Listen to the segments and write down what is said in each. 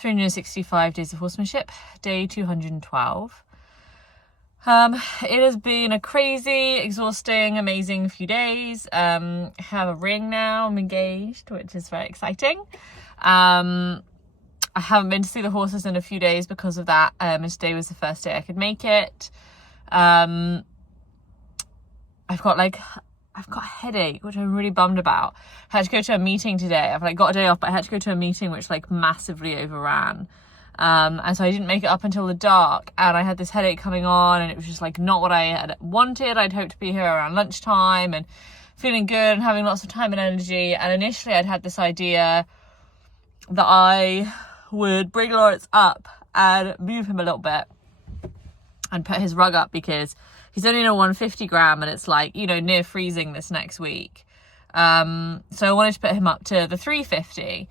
365 Days of Horsemanship, day 212. It has been a crazy, exhausting, amazing few days. I have a ring now, I'm engaged, which is very exciting. I haven't been to see the horses in a few days because of that, and today was the first day I could make it. I've got a headache, which I'm really bummed about. I had to go to a meeting today. I've got a day off, but I had to go to a meeting which massively overran. And so I didn't make it up until the dark, and I had this headache coming on, and it was just not what I had wanted. I'd hoped to be here around lunchtime and feeling good and having lots of time and energy. And initially I'd had this idea that I would bring Lawrence up and move him a little bit and put his rug up, because he's only in a 150 gram and it's near freezing this next week. So I wanted to put him up to the 350.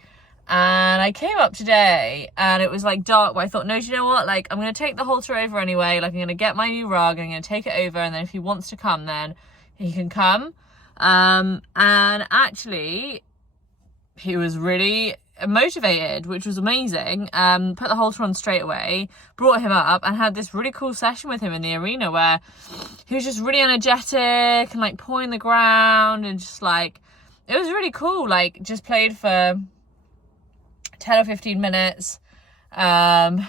And I came up today and it was dark, but I thought, no, do you know what? I'm going to take the halter over anyway. I'm going to get my new rug and I'm going to take it over. And then if he wants to come, then he can come. And actually, he was really motivated, which was amazing. Put the halter on straight away, brought him up, and had this really cool session with him in the arena where he was just really energetic and pawing the ground, and just it was really cool. Just played for 10 or 15 minutes, and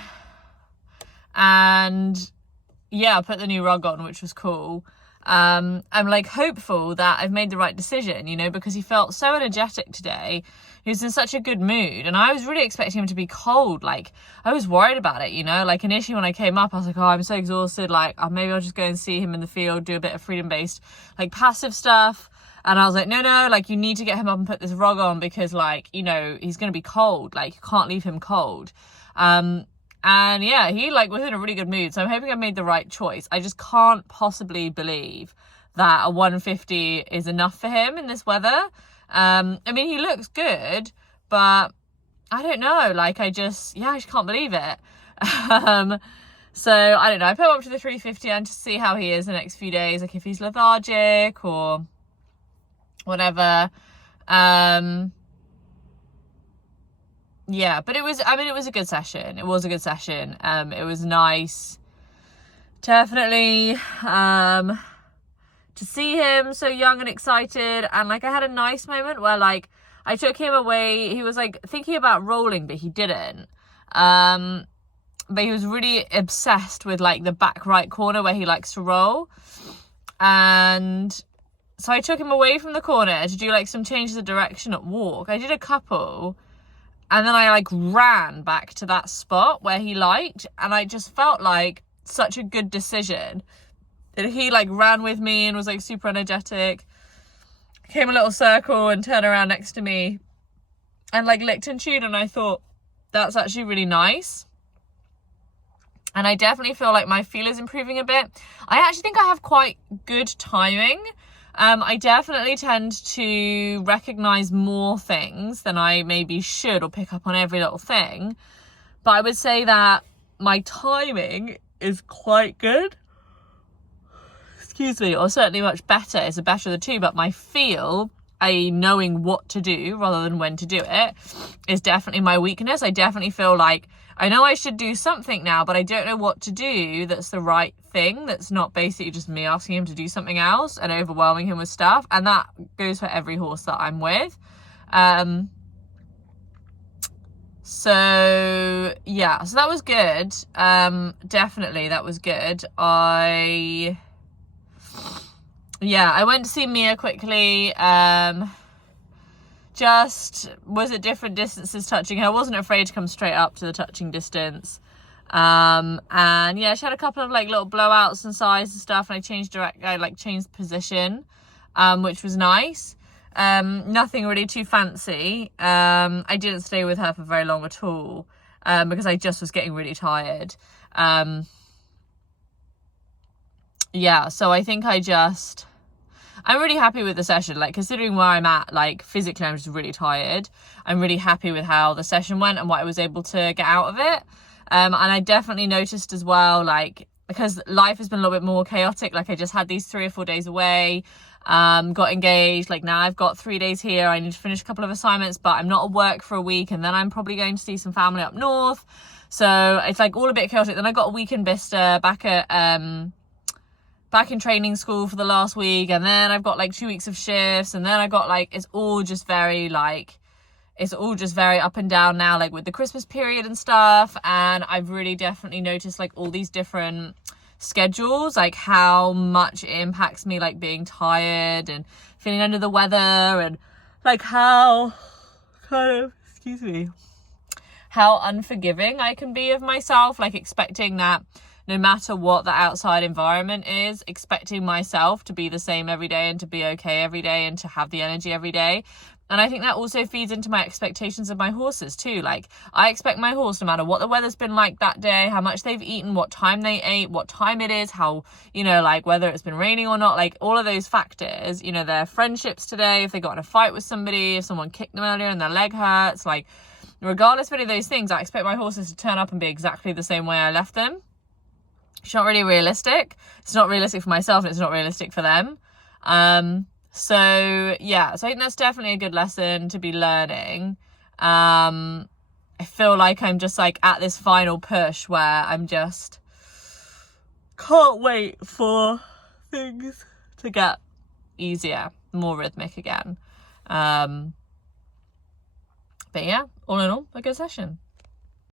yeah, I put the new rug on, which was cool. I'm hopeful that I've made the right decision, because he felt so energetic today. He was in such a good mood, and I was really expecting him to be cold. I was worried about it, initially when I came up, I was oh, I'm so exhausted. Maybe I'll just go and see him in the field, do a bit of freedom-based, passive stuff. And I was no, you need to get him up and put this rug on, because he's going to be cold. You can't leave him cold. And yeah, he was in a really good mood. So I'm hoping I made the right choice. I just can't possibly believe that a 150 is enough for him in this weather. He looks good, but I don't know. I just can't believe it. So I don't know. I put him up to the 350 and to see how he is the next few days. If he's lethargic or whatever. Yeah, but it was a good session. It was a good session. It was nice, definitely, to see him so young and excited. And I had a nice moment where I took him away. He was thinking about rolling, but he didn't. But he was really obsessed with the back right corner where he likes to roll. And so I took him away from the corner to do some changes of direction at walk. I did a couple. And then I ran back to that spot where he liked, and I just felt such a good decision. And he ran with me and was super energetic. Came a little circle and turned around next to me and licked and chewed, and I thought that's actually really nice. And I definitely feel my feel is improving a bit. I actually think I have quite good timing. I definitely tend to recognize more things than I maybe should, or pick up on every little thing. But I would say that my timing is quite good. Excuse me, or certainly much better. It's a better of the two, but my feel, knowing what to do rather than when to do it, is definitely my weakness. I definitely feel I know I should do something now, but I don't know what to do that's the right thing, that's not basically just me asking him to do something else and overwhelming him with stuff. And that goes for every horse that I'm with. So yeah, so that was good. Definitely that was good. I went to see Mija quickly. Just was at different distances touching her. I wasn't afraid to come straight up to the touching distance. And yeah, she had a couple of little blowouts and size and stuff, and I changed changed position, which was nice. Nothing really too fancy. I didn't stay with her for very long at all, because I just was getting really tired. Yeah, so I think I'm really happy with the session. Considering where I'm at, physically I'm just really tired. I'm really happy with how the session went and what I was able to get out of it. And I definitely noticed as well, because life has been a little bit more chaotic. I just had these 3 or 4 days away. got engaged. Like, now I've got 3 days here. I need to finish a couple of assignments, but I'm not at work for a week, and then I'm probably going to see some family up north. So it's like all a bit chaotic. Then I got a week in Bicester, back in training school for the last week, and then I've got like 2 weeks of shifts, and then I got like, it's all just very up and down now, like with the Christmas period and stuff. And I've really definitely noticed like all these different schedules, like how much it impacts me, like being tired and feeling under the weather, and like how how unforgiving I can be of myself, like expecting that no matter what the outside environment is, expecting myself to be the same every day and to be okay every day and to have the energy every day. And I think that also feeds into my expectations of my horses too. Like, I expect my horse, no matter what the weather's been like that day, how much they've eaten, what time they ate, what time it is, how, you know, like whether it's been raining or not, like all of those factors, you know, their friendships today, if they got in a fight with somebody, if someone kicked them earlier and their leg hurts, like regardless of any of those things, I expect my horses to turn up and be exactly the same way I left them. It's not really realistic. It's not realistic for myself, and it's not realistic for them. So yeah, so I think that's definitely a good lesson to be learning. I feel like I'm just like at this final push where I'm just can't wait for things to get easier, more rhythmic again. But yeah, all in all, a good session.